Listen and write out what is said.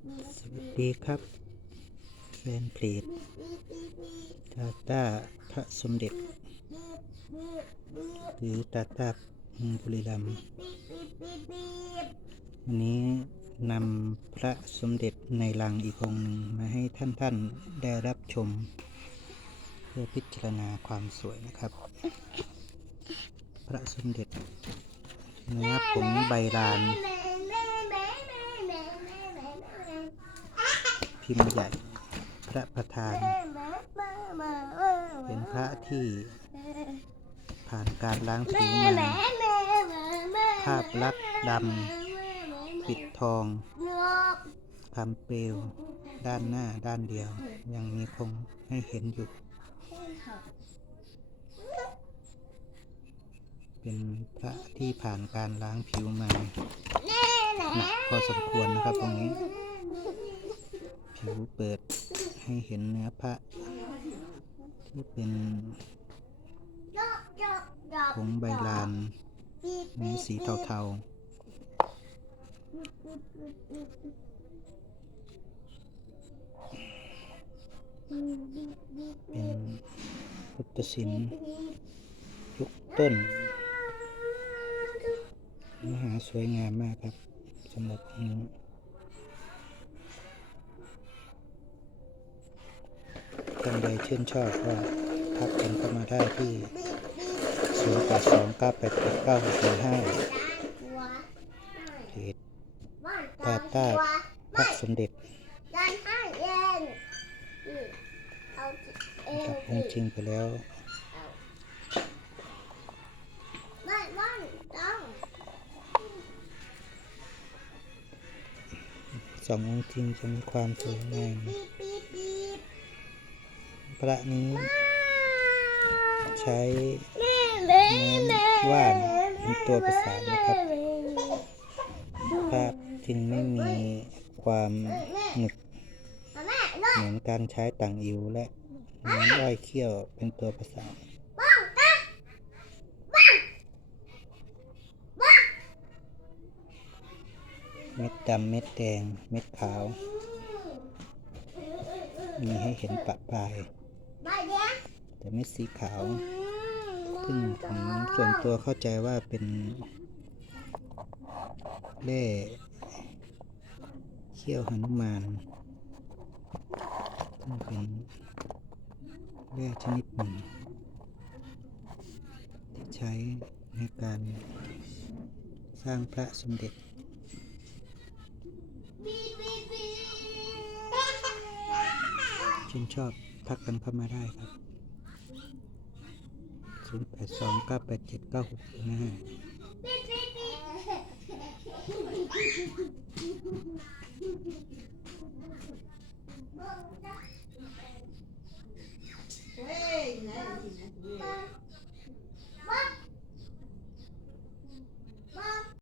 สวัสดีครับแฟนเพจตาตาพระสมเด็จ หรือตาตาบุรีรัมวันนี้นำพระสมเด็จในลังอีกองหนึ่งมาให้ท่านท่านได้รับชม เพื่อพิจารณาความสวยนะครับ พระสมเด็จเนื้อผงใบลาน พิมพ์ใหญ่ พระประธาน เป็นพระที่ผ่านการล้างผิวมาคาบลักษณ์ดำปิดทองคำเปลว ด้านหน้าด้านเดียว ยังมีคงให้เห็นอยู่ เป็นพระที่ผ่านการล้างผิวมาหนักพอสมควรนะครับตรงนี้ ผิวเปิดให้เห็นเนื้อพระที่เป็นผงใบลานเนื้อสีเทาๆ เป็นพุทธศิลป์ยุคต้นเนื้อหาสวยงามมากครับสำหรับนี้านใดชื่นชอบก็ทักกันเข้ามาได้ที่0 8 2 9 8 7 9 6 1 5เพจตาต้พระสมเด็จด้านห้างเย็นเอาเอกับงองจริงไปแล้วสององค์จริงจะมีความสวยงาม พระนี้ ใช้แม่แม่แม่ว่านเป็นตัวประสานนะครับ ภาพจึงไม่มีความหนึกเหมือนการใช้ต่างอิวและน้ำอ้อยเขี้ยวเป็นตัวประสานเม็ดดำเม็ดแดง เม็ดขาว มีให้เห็นปะปลาย แต่เม็ดสีขาว ซึ่งผมส่วนตัวเข้าใจว่าเป็นเล่เขี้ยวหนุมานซึ่งเป็นเล่ชนิดหนึ่งที่ใช้ในการสร้างพระสมเด็จปี๊บปี๊บปี๊บชื่นชอบ พักกันเข้ามาได้ครับ 0829879665